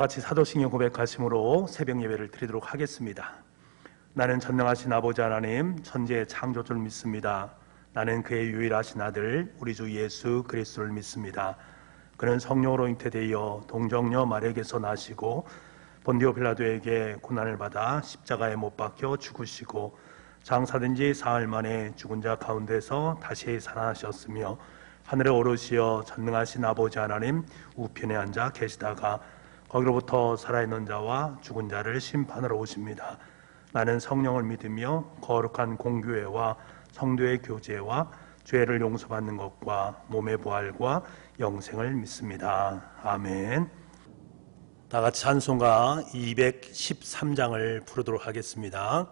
같이 사도신경 고백하심으로 새벽 예배를 드리도록 하겠습니다. 나는 전능하신 아버지 하나님 천지의 창조주를 믿습니다. 나는 그의 유일하신 아들 우리 주 예수 그리스도를 믿습니다. 그는 성령으로 잉태되어 동정녀 마리아에게서 나시고 본디오 빌라도에게 고난을 받아 십자가에 못 박혀 죽으시고 장사된 지 사흘 만에 죽은 자 가운데서 다시 살아나셨으며 하늘에 오르시어 전능하신 아버지 하나님 우편에 앉아 계시다가 거기로부터 살아있는 자와 죽은 자를 심판하러 오십니다. 나는 성령을 믿으며 거룩한 공교회와 성도의 교제와 죄를 용서받는 것과 몸의 부활과 영생을 믿습니다. 아멘. 다 같이 찬송가 213장을 부르도록 하겠습니다.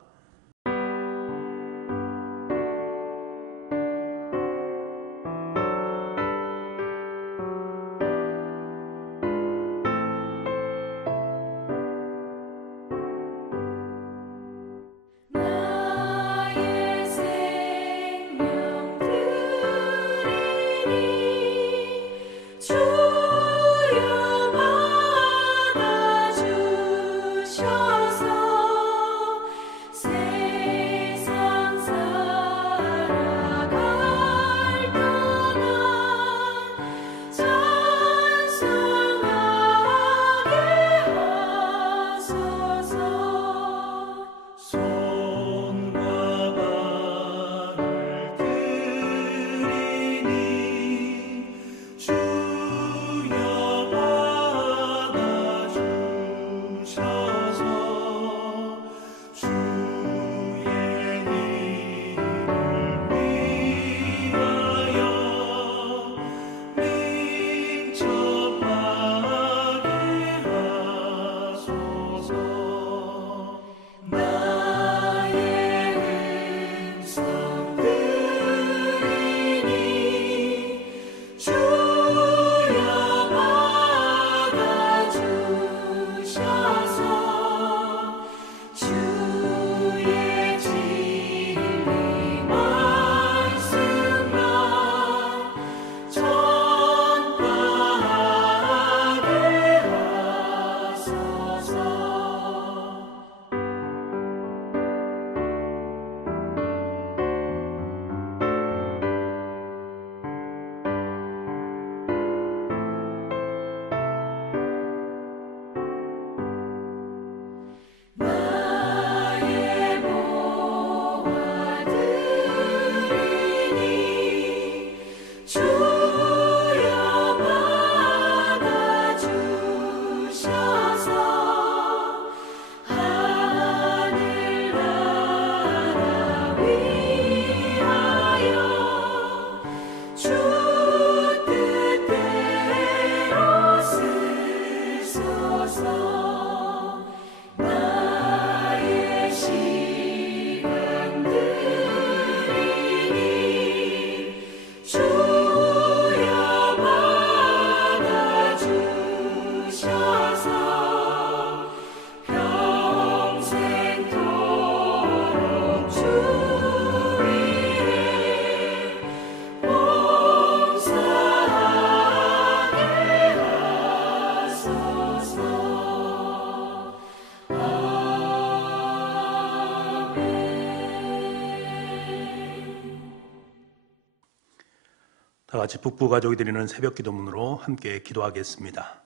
다 같이 북부 가족이 드리는 새벽 기도문으로 함께 기도하겠습니다.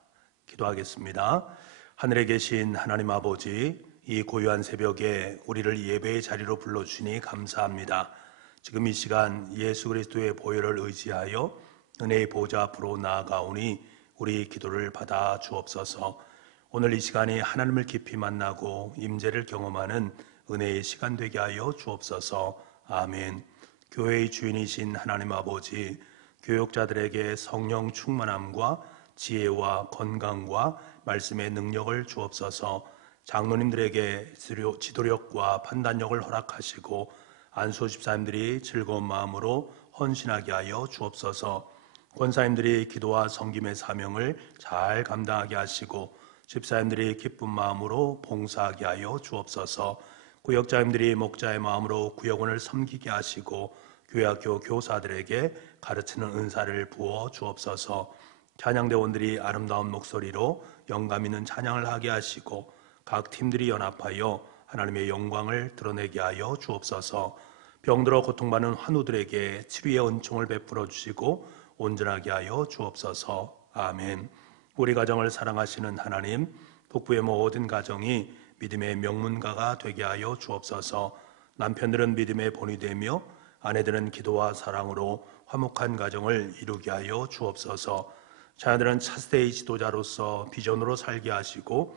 하늘에 계신 하나님 아버지, 이 고요한 새벽에 우리를 예배의 자리로 불러주시니 감사합니다. 지금 이 시간 예수 그리스도의 보혈을 의지하여 은혜의 보좌 앞으로 나아가오니 우리 기도를 받아 주옵소서. 오늘 이 시간이 하나님을 깊이 만나고 임재를 경험하는 은혜의 시간 되게 하여 주옵소서. 아멘. 교회의 주인이신 하나님 아버지, 교육자들에게 성령 충만함과 지혜와 건강과 말씀의 능력을 주옵소서. 장로님들에게 지도력과 판단력을 허락하시고 안수 집사님들이 즐거운 마음으로 헌신하게 하여 주옵소서. 권사님들이 기도와 섬김의 사명을 잘 감당하게 하시고 집사님들이 기쁜 마음으로 봉사하게 하여 주옵소서. 구역자님들이 목자의 마음으로 구역원을 섬기게 하시고 교회학교 교사들에게 가르치는 은사를 부어 주옵소서. 찬양대원들이 아름다운 목소리로 영감 있는 찬양을 하게 하시고 각 팀들이 연합하여 하나님의 영광을 드러내게 하여 주옵소서. 병들어 고통받는 환우들에게 치료의 은총을 베풀어 주시고 온전하게 하여 주옵소서. 아멘. 우리 가정을 사랑하시는 하나님, 북부의 모든 가정이 믿음의 명문가가 되게 하여 주옵소서. 남편들은 믿음의 본이 되며 아내들은 기도와 사랑으로 화목한 가정을 이루게 하여 주옵소서. 자녀들은 차세대의 지도자로서 비전으로 살게 하시고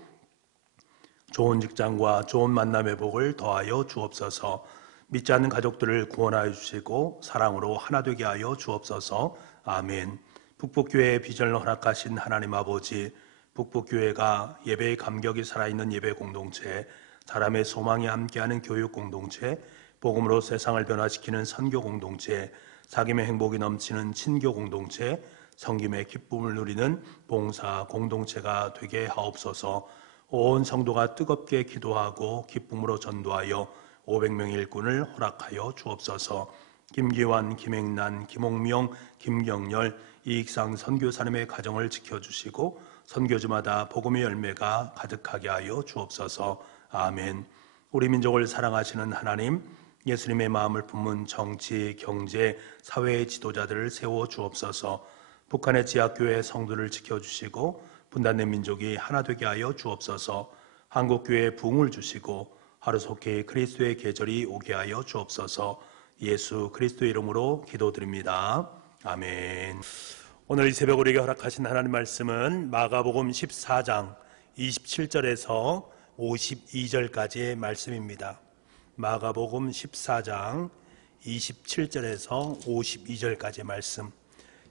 좋은 직장과 좋은 만남의 복을 더하여 주옵소서. 믿지 않는 가족들을 구원하여 주시고 사랑으로 하나 되게 하여 주옵소서. 아멘. 북북교회의 비전을 허락하신 하나님 아버지, 북북교회가 예배의 감격이 살아있는 예배 공동체, 사람의 소망이 함께하는 교육 공동체, 복음으로 세상을 변화시키는 선교 공동체, 사귐의 행복이 넘치는 친교 공동체, 성김의 기쁨을 누리는 봉사 공동체가 되게 하옵소서. 온 성도가 뜨겁게 기도하고 기쁨으로 전도하여 500명의 일꾼을 허락하여 주옵소서. 김기환, 김행란, 김홍명, 김경열, 이익상 선교사님의 가정을 지켜주시고 선교지마다 복음의 열매가 가득하게 하여 주옵소서. 아멘. 우리 민족을 사랑하시는 하나님, 예수님의 마음을 품은 정치, 경제, 사회의 지도자들을 세워 주옵소서. 북한의 지하교회 성도를 지켜주시고 분단된 민족이 하나 되게 하여 주옵소서. 한국교회에 부흥을 주시고 하루속히 그리스도의 계절이 오게 하여 주옵소서. 예수 그리스도의 이름으로 기도드립니다. 아멘. 오늘 이 새벽 우리에게 허락하신 하나님 말씀은 마가복음 14장 27절에서 52절까지의 말씀입니다. 마가복음 14장 27절에서 52절까지의 말씀,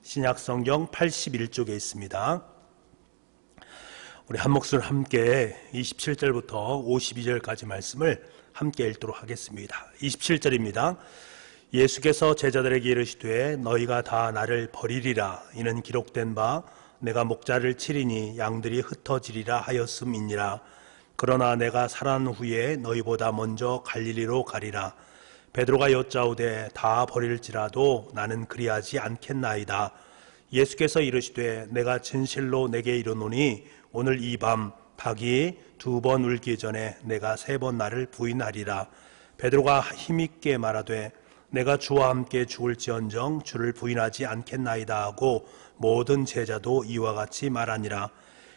신약성경 81쪽에 있습니다. 우리 한 목소리 함께 27절부터 52절까지 말씀을 함께 읽도록 하겠습니다. 27절입니다. 예수께서 제자들에게 이르시되 너희가 다 나를 버리리라. 이는 기록된 바 내가 목자를 치리니 양들이 흩어지리라 하였음이니라. 그러나 내가 살아난 후에 너희보다 먼저 갈릴리로 가리라. 베드로가 여짜오되 다 버릴지라도 나는 그리하지 않겠나이다. 예수께서 이르시되 내가 진실로 내게 이르노니 오늘 이 밤 닭이 2번 울기 전에 내가 3번 나를 부인하리라. 베드로가 힘있게 말하되 내가 주와 함께 죽을지언정 주를 부인하지 않겠나이다 하고 모든 제자도 이와 같이 말하니라.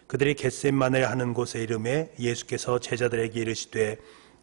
그들이 겟셋마네 하는 곳에 이름에 예수께서 제자들에게 이르시되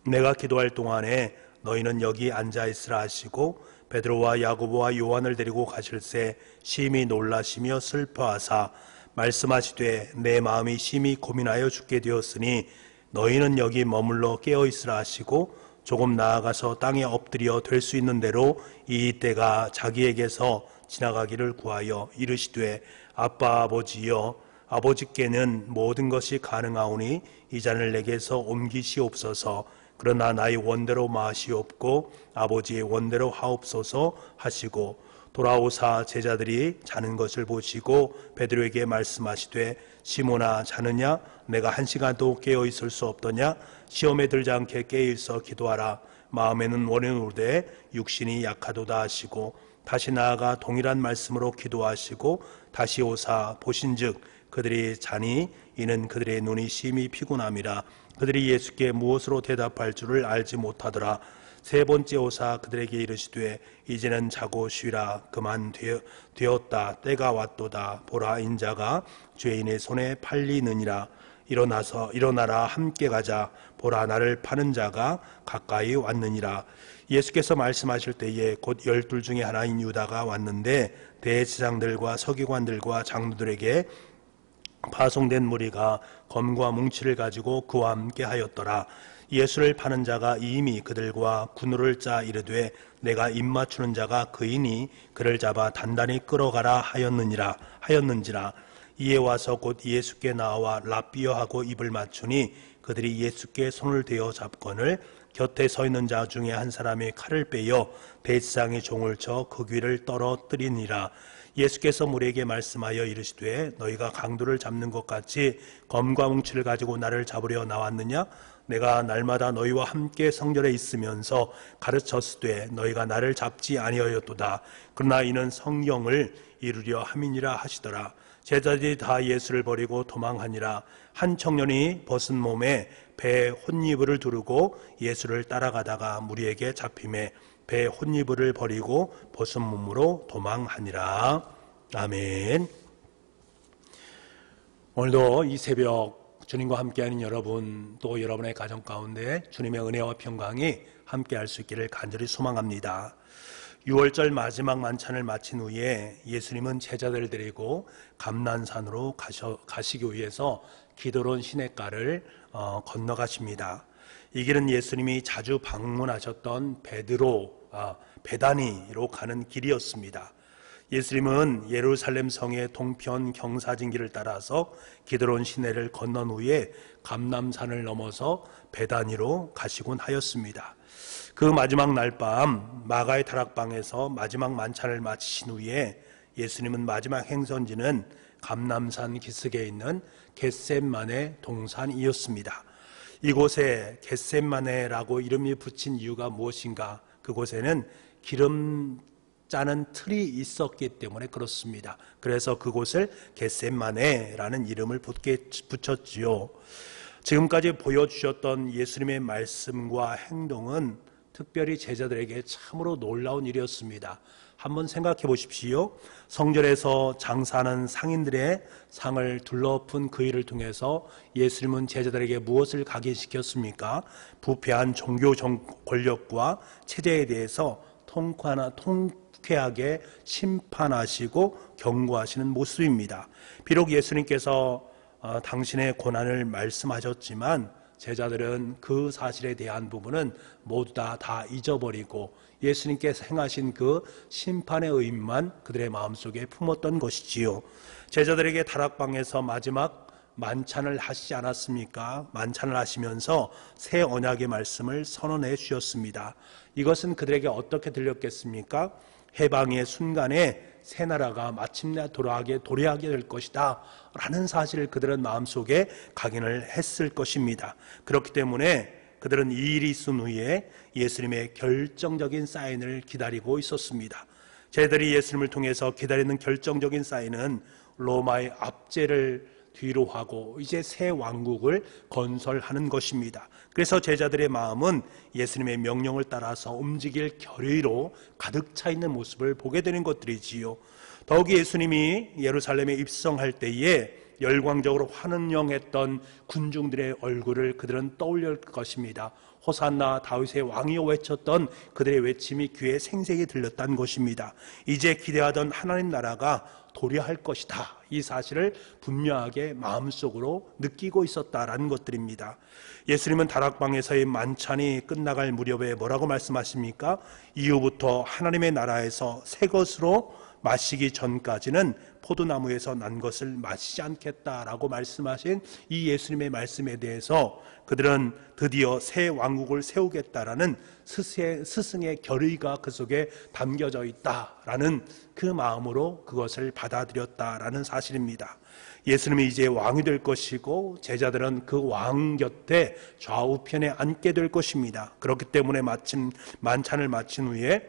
내가 기도할 동안에 너희는 여기 앉아있으라 하시고 베드로와 야고보와 요한을 데리고 가실새 심히 놀라시며 슬퍼하사 말씀하시되 내 마음이 심히 고민하여 죽게 되었으니 너희는 여기 머물러 깨어있으라 하시고 조금 나아가서 땅에 엎드려 될 수 있는 대로 이 때가 자기에게서 지나가기를 구하여 이르시되 아빠 아버지여 아버지께는 모든 것이 가능하오니 이 잔을 내게서 옮기시옵소서. 그러나 나의 원대로 마시옵고 아버지의 원대로 하옵소서 하시고 돌아오사 제자들이 자는 것을 보시고 베드로에게 말씀하시되 시몬아 자느냐 내가 1시간도 깨어 있을 수 없더냐 시험에 들지 않게 깨어 있어 기도하라. 마음에는 원하노되 육신이 약하도다 하시고 다시 나아가 동일한 말씀으로 기도하시고 다시 오사 보신즉 그들이 자니 이는 그들의 눈이 심히 피곤함이라. 그들이 예수께 무엇으로 대답할 줄을 알지 못하더라. 3번째 오사 그들에게 이르시되 이제는 자고 쉬라. 그만 되었다. 때가 왔도다. 보라 인자가 죄인의 손에 팔리느니라. 일어나라 함께 가자. 보라 나를 파는 자가 가까이 왔느니라. 예수께서 말씀하실 때에 곧 12 중에 하나인 유다가 왔는데 대제사장들과 서기관들과 장로들에게 파송된 무리가 검과 뭉치를 가지고 그와 함께 하였더라. 예수를 파는 자가 이미 그들과 군우를 짜 이르되 내가 입맞추는 자가 그이니 그를 잡아 단단히 끌어가라 하였는지라. 이에 와서 곧 예수께 나와 랍비여 하고 입을 맞추니 그들이 예수께 손을 대어 잡거늘 곁에 서 있는 자 중에 한 사람이 칼을 빼어 대제사장의 종을 쳐 그 귀를 떨어뜨리니라. 예수께서 무리에게 말씀하여 이르시되 너희가 강도를 잡는 것 같이 검과 뭉치를 가지고 나를 잡으려 나왔느냐? 내가 날마다 너희와 함께 성전에 있으면서 가르쳤으되 너희가 나를 잡지 아니하였도다. 그러나 이는 성경을 이루려 함이니라 하시더라. 제자들이 다 예수를 버리고 도망하니라. 한 청년이 벗은 몸에 배에 혼이불을 두르고 예수를 따라가다가 무리에게 잡힘에 배에 혼이불을 버리고 벗은 몸으로 도망하니라. 아멘. 오늘도 이 새벽 주님과 함께하는 여러분, 또 여러분의 가정 가운데 주님의 은혜와 평강이 함께할 수 있기를 간절히 소망합니다. 6월절 마지막 만찬을 마친 후에 예수님은 제자들을 데리고 감난산으로 가시기 위해서 기드론 시냇가를 건너가십니다. 이 길은 예수님이 자주 방문하셨던 베다니로 가는 길이었습니다. 예수님은 예루살렘 성의 동편 경사진길을 따라서 기드론 시내를 건넌 후에 감람산을 넘어서 베다니로 가시곤 하였습니다. 그 마지막 날 밤 마가의 다락방에서 마지막 만찬을 마치신 후에 예수님은 마지막 행선지는 감람산 기슭에 있는 겟셋마네 동산이었습니다. 이곳에 겟셋마네라고 이름이 붙인 이유가 무엇인가? 그곳에는 기름 짜는 틀이 있었기 때문에 그렇습니다. 그래서 그곳을 겟셋마네라는 이름을 붙였지요. 지금까지 보여주셨던 예수님의 말씀과 행동은 특별히 제자들에게 참으로 놀라운 일이었습니다. 한번 생각해 보십시오. 성전에서 장사하는 상인들의 상을 둘러푼 그 일을 통해서 예수님은 제자들에게 무엇을 각인시켰습니까? 부패한 종교 권력과 체제에 대해서 통쾌하게 심판하시고 경고하시는 모습입니다. 비록 예수님께서 당신의 고난을 말씀하셨지만 제자들은 그 사실에 대한 부분은 모두 다 잊어버리고 예수님께서 행하신 그 심판의 의미만 그들의 마음속에 품었던 것이지요. 제자들에게 다락방에서 마지막 만찬을 하시지 않았습니까? 만찬을 하시면서 새 언약의 말씀을 선언해 주셨습니다. 이것은 그들에게 어떻게 들렸겠습니까? 해방의 순간에 새 나라가 마침내 도래하게 될 것이다 라는 사실을 그들은 마음속에 각인을 했을 것입니다. 그렇기 때문에 그들은 이 일이 있은 후에 예수님의 결정적인 사인을 기다리고 있었습니다. 저희들이 예수님을 통해서 기다리는 결정적인 사인은 로마의 압제를 뒤로 하고 이제 새 왕국을 건설하는 것입니다. 그래서 제자들의 마음은 예수님의 명령을 따라서 움직일 결의로 가득 차 있는 모습을 보게 되는 것들이지요. 더욱이 예수님이 예루살렘에 입성할 때에 열광적으로 환영했던 군중들의 얼굴을 그들은 떠올릴 것입니다. 호산나 다윗의 왕이여 외쳤던 그들의 외침이 귀에 생생히 들렸다는 것입니다. 이제 기대하던 하나님 나라가 도래할 것이다. 이 사실을 분명하게 마음속으로 느끼고 있었다라는 것들입니다. 예수님은 다락방에서의 만찬이 끝나갈 무렵에 뭐라고 말씀하십니까? 이후부터 하나님의 나라에서 새 것으로 마시기 전까지는 포도나무에서 난 것을 마시지 않겠다라고 말씀하신 이 예수님의 말씀에 대해서 그들은 드디어 새 왕국을 세우겠다라는 스승의 결의가 그 속에 담겨져 있다라는 그 마음으로 그것을 받아들였다라는 사실입니다. 예수님이 이제 왕이 될 것이고 제자들은 그 왕 곁에 좌우편에 앉게 될 것입니다. 그렇기 때문에 마침 만찬을 마친 후에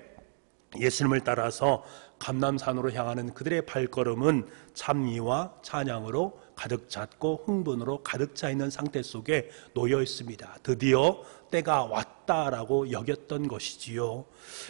예수님을 따라서 감람산으로 향하는 그들의 발걸음은 찬미와 찬양으로 가득 찼고 흥분으로 가득 차 있는 상태 속에 놓여 있습니다. 드디어 때가 왔다라고 여겼던 것이지요.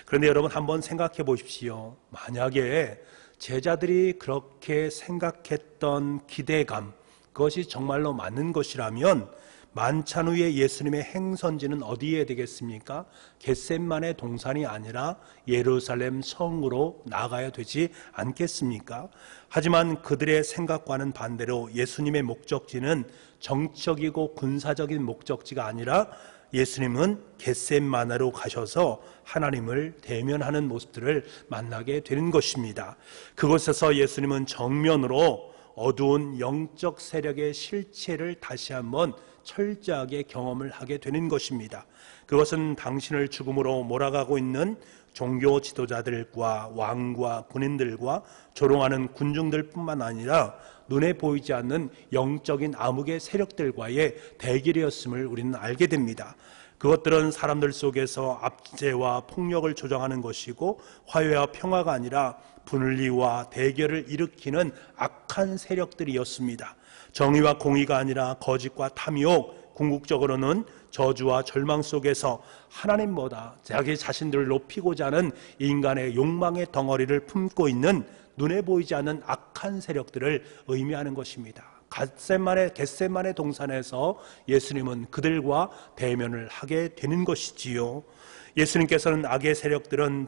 그런데 여러분 한번 생각해 보십시오. 만약에 제자들이 그렇게 생각했던 기대감, 그것이 정말로 맞는 것이라면 만찬 후에 예수님의 행선지는 어디에 되겠습니까? 겟셋마네 동산이 아니라 예루살렘 성으로 나가야 되지 않겠습니까? 하지만 그들의 생각과는 반대로 예수님의 목적지는 정적이고 군사적인 목적지가 아니라 예수님은 겟셋마네로 가셔서 하나님을 대면하는 모습들을 만나게 되는 것입니다. 그곳에서 예수님은 정면으로 어두운 영적 세력의 실체를 다시 한번 철저하게 경험을 하게 되는 것입니다. 그것은 당신을 죽음으로 몰아가고 있는 종교 지도자들과 왕과 군인들과 조롱하는 군중들뿐만 아니라 눈에 보이지 않는 영적인 암흑의 세력들과의 대결이었음을 우리는 알게 됩니다. 그것들은 사람들 속에서 압제와 폭력을 조장하는 것이고 화해와 평화가 아니라 분리와 대결을 일으키는 악한 세력들이었습니다. 정의와 공의가 아니라 거짓과 탐욕, 궁극적으로는 저주와 절망 속에서 하나님보다 자기 자신들을 높이고자 하는 인간의 욕망의 덩어리를 품고 있는 눈에 보이지 않는 악한 세력들을 의미하는 것입니다. 겟세마네 동산에서 예수님은 그들과 대면을 하게 되는 것이지요. 예수님께서는 악의 세력들은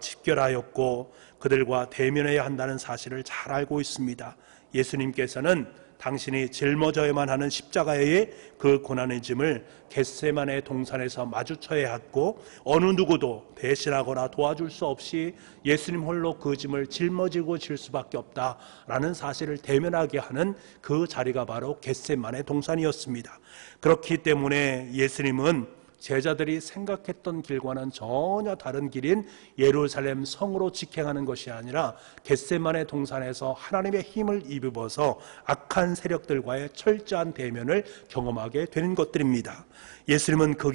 집결하였고 그들과 대면해야 한다는 사실을 잘 알고 있습니다. 예수님께서는 당신이 짊어져야만 하는 십자가의 그 고난의 짐을 겟세마네 동산에서 마주쳐야 했고 어느 누구도 대신하거나 도와줄 수 없이 예수님 홀로 그 짐을 짊어지고 질 수밖에 없다라는 사실을 대면하게 하는 그 자리가 바로 겟세마네 동산이었습니다. 그렇기 때문에 예수님은 제자들이 생각했던 길과는 전혀 다른 길인 예루살렘 성으로 직행하는 것이 아니라 겟세마네 동산에서 하나님의 힘을 입어서 악한 세력들과의 철저한 대면을 경험하게 되는 것들입니다. 예수님의 그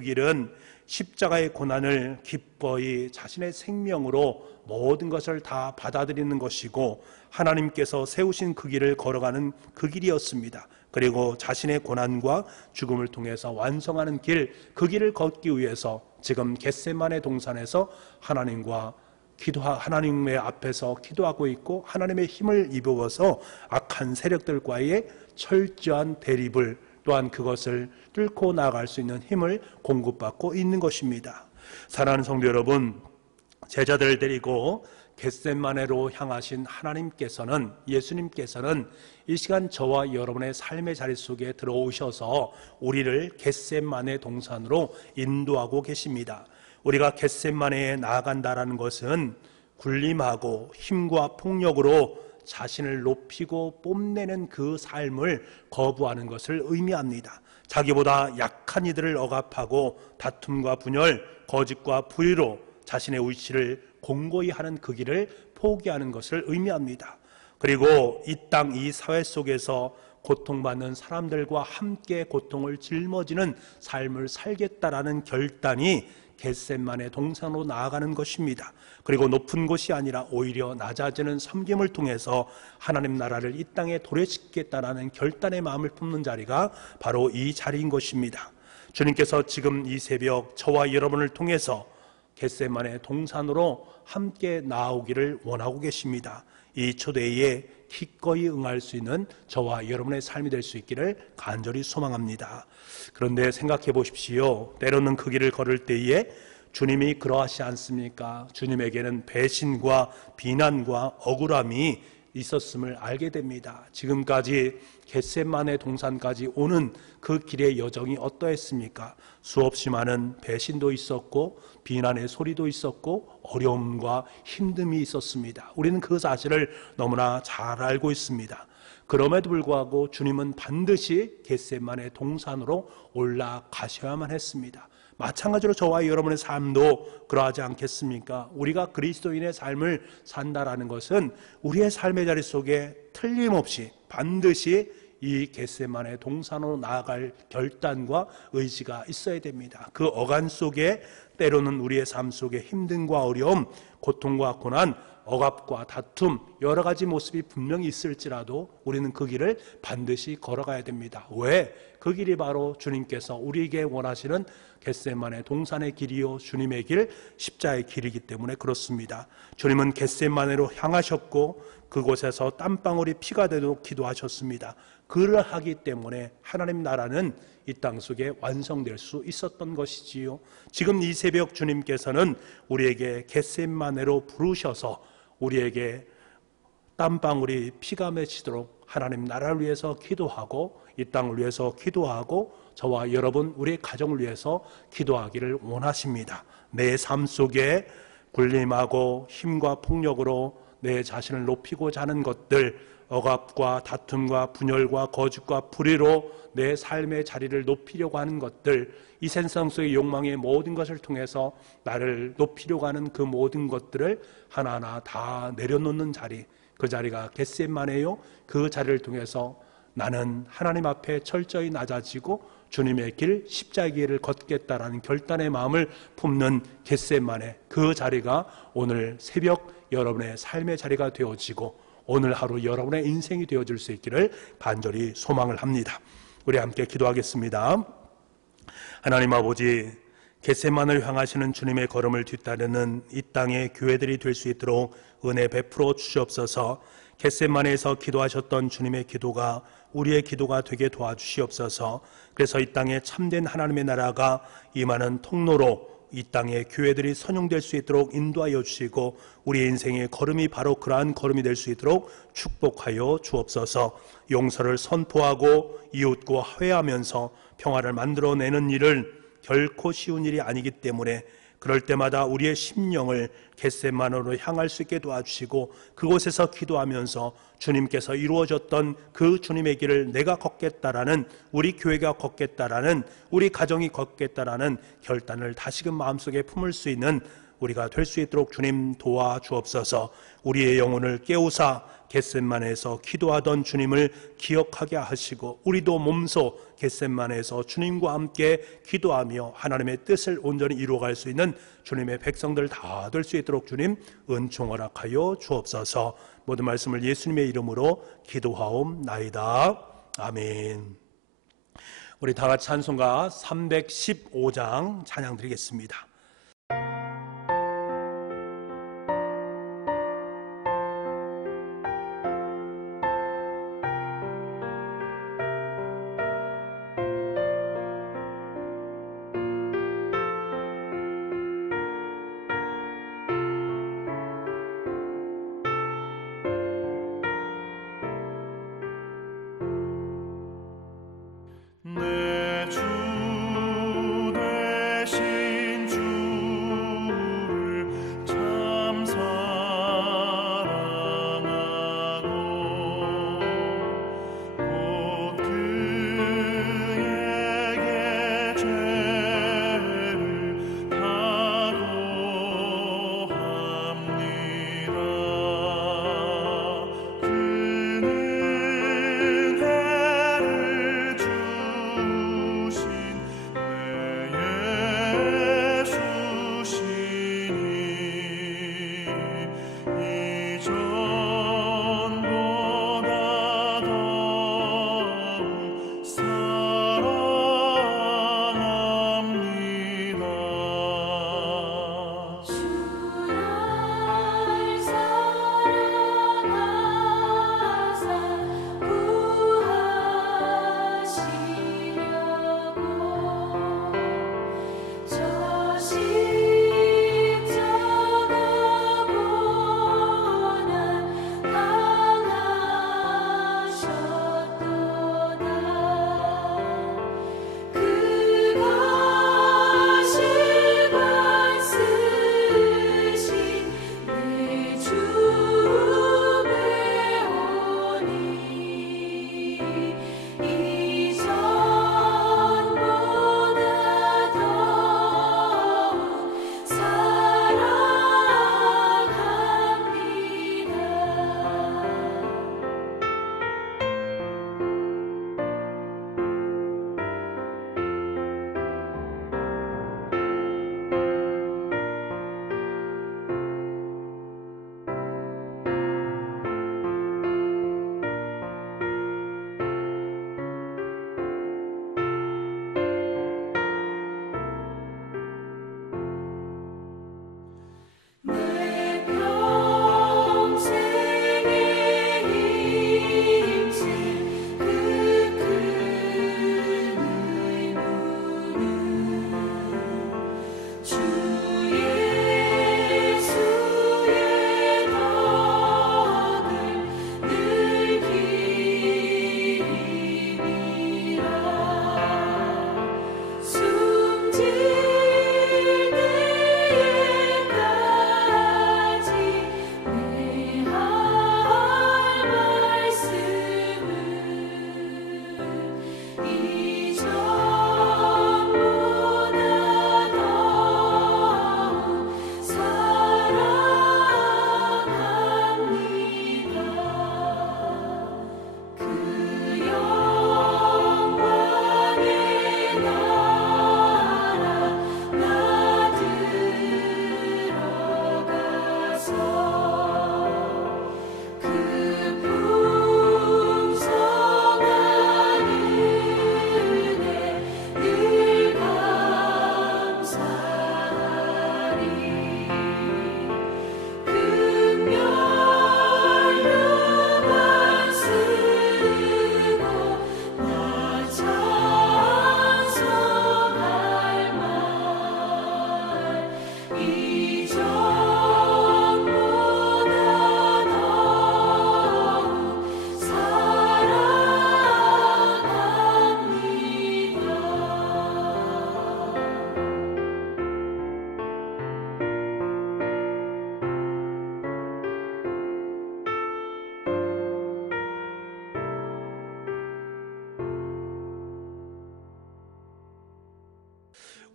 길은 십자가의 고난을 기꺼이 자신의 생명으로 모든 것을 다 받아들이는 것이고 하나님께서 세우신 그 길을 걸어가는 그 길이었습니다. 그리고 자신의 고난과 죽음을 통해서 완성하는 길, 그 길을 걷기 위해서 지금 겟세마네 동산에서 하나님의 앞에서 기도하고 있고 하나님의 힘을 입어서 악한 세력들과의 철저한 대립을 또한 그것을 뚫고 나아갈 수 있는 힘을 공급받고 있는 것입니다. 사랑하는 성도 여러분, 제자들을 데리고 겟세마네로 향하신 예수님께서는 이 시간 저와 여러분의 삶의 자리 속에 들어오셔서 우리를 겟세마네 동산으로 인도하고 계십니다. 우리가 겟세마네에 나아간다라는 것은 군림하고 힘과 폭력으로 자신을 높이고 뽐내는 그 삶을 거부하는 것을 의미합니다. 자기보다 약한 이들을 억압하고 다툼과 분열, 거짓과 불의로 자신의 위치를 공고히 하는 그 길을 포기하는 것을 의미합니다. 그리고 이 땅, 이 사회 속에서 고통받는 사람들과 함께 고통을 짊어지는 삶을 살겠다라는 결단이 겟세마네 동산으로 나아가는 것입니다. 그리고 높은 곳이 아니라 오히려 낮아지는 섬김을 통해서 하나님 나라를 이 땅에 도래시키겠다라는 결단의 마음을 품는 자리가 바로 이 자리인 것입니다. 주님께서 지금 이 새벽 저와 여러분을 통해서 겟세마네 동산으로 함께 나아오기를 원하고 계십니다. 이 초대에 기꺼이 응할 수 있는 저와 여러분의 삶이 될 수 있기를 간절히 소망합니다. 그런데 생각해 보십시오. 때로는 그 길을 걸을 때에 주님이 그러하지 않습니까? 주님에게는 배신과 비난과 억울함이 있었음을 알게 됩니다. 지금까지 겟세마네 동산까지 오는 그 길의 여정이 어떠했습니까? 수없이 많은 배신도 있었고 비난의 소리도 있었고 어려움과 힘듦이 있었습니다. 우리는 그 사실을 너무나 잘 알고 있습니다. 그럼에도 불구하고 주님은 반드시 겟세마네 동산으로 올라가셔야만 했습니다. 마찬가지로 저와 여러분의 삶도 그러하지 않겠습니까? 우리가 그리스도인의 삶을 산다라는 것은 우리의 삶의 자리 속에 틀림없이 반드시 이 겟세마네 동산으로 나아갈 결단과 의지가 있어야 됩니다. 그 어간 속에 때로는 우리의 삶 속에 힘듦과 어려움, 고통과 고난, 억압과 다툼, 여러 가지 모습이 분명히 있을지라도 우리는 그 길을 반드시 걸어가야 됩니다. 왜? 그 길이 바로 주님께서 우리에게 원하시는 겟세마네 동산의 길이요 주님의 길, 십자의 길이기 때문에 그렇습니다. 주님은 겟세마네로 향하셨고 그곳에서 땀방울이 피가 되도록 기도하셨습니다. 그러하기 때문에 하나님 나라는 이 땅 속에 완성될 수 있었던 것이지요. 지금 이 새벽 주님께서는 우리에게 겟세마네로 부르셔서 우리에게 땀방울이 피가 맺히도록 하나님 나라를 위해서 기도하고 이 땅을 위해서 기도하고 저와 여러분 우리의 가정을 위해서 기도하기를 원하십니다. 내 삶 속에 군림하고 힘과 폭력으로 내 자신을 높이고자 하는 것들, 억압과 다툼과 분열과 거짓과 불의로 내 삶의 자리를 높이려고 하는 것들, 이 세상 속의 욕망의 모든 것을 통해서 나를 높이려고 하는 그 모든 것들을 하나하나 다 내려놓는 자리, 그 자리가 겟세마네요. 그 자리를 통해서 나는 하나님 앞에 철저히 낮아지고 주님의 길 십자가를 걷겠다라는 결단의 마음을 품는 겟세마네 그 자리가 오늘 새벽 여러분의 삶의 자리가 되어지고 오늘 하루 여러분의 인생이 되어질 수 있기를 간절히 소망을 합니다. 우리 함께 기도하겠습니다. 하나님 아버지, 겟세만을 향하시는 주님의 걸음을 뒤따르는 이 땅의 교회들이 될 수 있도록 은혜 베풀어 주시옵소서. 겟세만에서 기도하셨던 주님의 기도가 우리의 기도가 되게 도와주시옵소서. 그래서 이 땅에 참된 하나님의 나라가 임하는 통로로 이 땅의 교회들이 선용될 수 있도록 인도하여 주시고 우리의 인생의 걸음이 바로 그러한 걸음이 될 수 있도록 축복하여 주옵소서. 용서를 선포하고 이웃과 화해하면서 평화를 만들어내는 일을 결코 쉬운 일이 아니기 때문에 그럴 때마다 우리의 심령을 겟세마네로 향할 수 있게 도와주시고 그곳에서 기도하면서 주님께서 이루어졌던 그 주님의 길을 내가 걷겠다라는, 우리 교회가 걷겠다라는, 우리 가정이 걷겠다라는 결단을 다시금 마음속에 품을 수 있는 우리가 될 수 있도록 주님 도와주옵소서. 우리의 영혼을 깨우사 겟세마네에서 기도하던 주님을 기억하게 하시고 우리도 몸소 겟세마네에서 주님과 함께 기도하며 하나님의 뜻을 온전히 이루어갈 수 있는 주님의 백성들 다 될 수 있도록 주님 은총 허락하여 주옵소서. 모든 말씀을 예수님의 이름으로 기도하옵나이다. 아멘. 우리 다 같이 찬송가 315장 찬양 드리겠습니다. 내 주 되신 주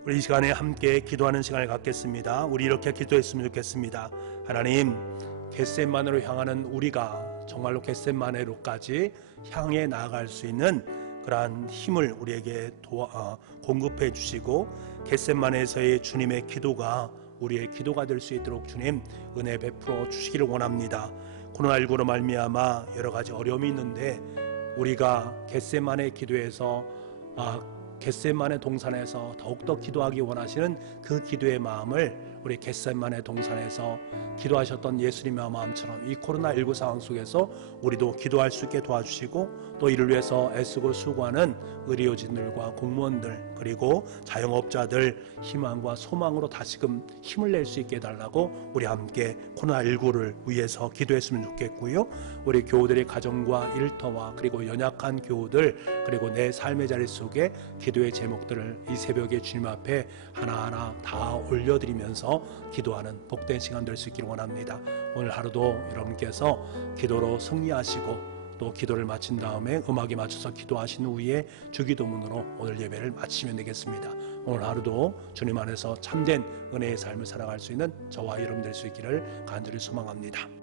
우리 이 시간에 함께 기도하는 시간을 갖겠습니다. 우리 이렇게 기도했으면 좋겠습니다. 하나님, 겟셋마네로 향하는 우리가 정말로 겟셋마네로까지 향해 나아갈 수 있는 그러한 힘을 우리에게 공급해 주시고, 겟셋마네에서의 주님의 기도가 우리의 기도가 될 수 있도록 주님 은혜 베풀어 주시기를 원합니다. 코로나19로 말미암아 여러 가지 어려움이 있는데, 우리가 겟셋마네 기도에서 겟셋마네 동산에서 더욱더 기도하기 원하시는 그 기도의 마음을 우리 겟셋마네 동산에서 기도하셨던 예수님의 마음처럼 이 코로나19 상황 속에서 우리도 기도할 수 있게 도와주시고, 또 이를 위해서 애쓰고 수고하는 의료진들과 공무원들 그리고 자영업자들 희망과 소망으로 다시금 힘을 낼 수 있게 해달라고 우리 함께 코로나19를 위해서 기도했으면 좋겠고요. 우리 교우들의 가정과 일터와 그리고 연약한 교우들 그리고 내 삶의 자리 속에 기도의 제목들을 이 새벽에 주님 앞에 하나하나 다 올려드리면서 기도하는 복된 시간 될 수 있기를 원합니다. 오늘 하루도 여러분께서 기도로 승리하시고, 또 기도를 마친 다음에 음악에 맞춰서 기도하신 후에 주기도문으로 오늘 예배를 마치면 되겠습니다. 오늘 하루도 주님 안에서 참된 은혜의 삶을 살아갈 수 있는 저와 여러분 될 수 있기를 간절히 소망합니다.